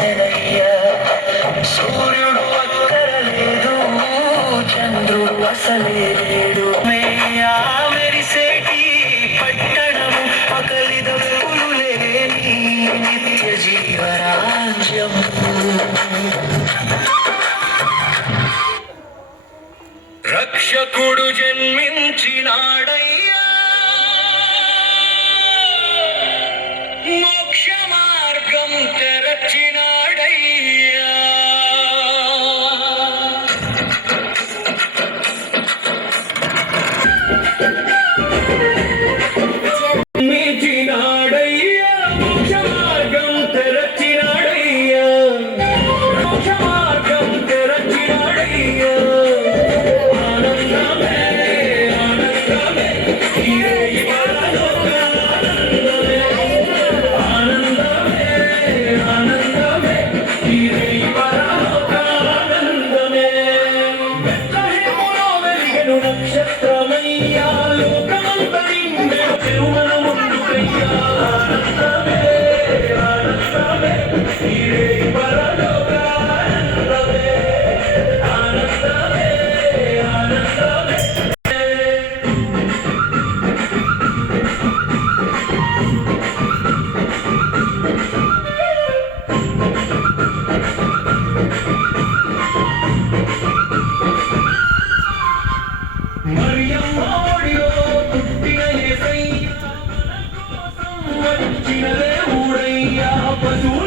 వెలిసెనయ్యా సూర్యుడు అక్కర లేదు చంద్రుడు అసలే లేడు మెరిసేటి పట్టణము పకలిదప్పులు లేని నిత్య జీవరాజ్యం రక్షకుడు జన్మించినాడయ్యా మోక్ష మార్గం తెరచినాడయ్యా జన్మించినాడయ్యా మోక్ష మార్గం తెరచినాడయ్యా మోక్ష మార్గం తెరచినాడయ్యా నక్షత్రమయ్యా లోకమంతరిండే తిరుమల ముందుకయ్యా ఆనందమే ఆనందమే నీరే పరలోక ఆనందమే ఆనందమే ఆనందమే మరియమ్మోడిలో పుట్టిన యేసయ్యా మన కోసం వచ్చిన దేవుడయ్యా పశువు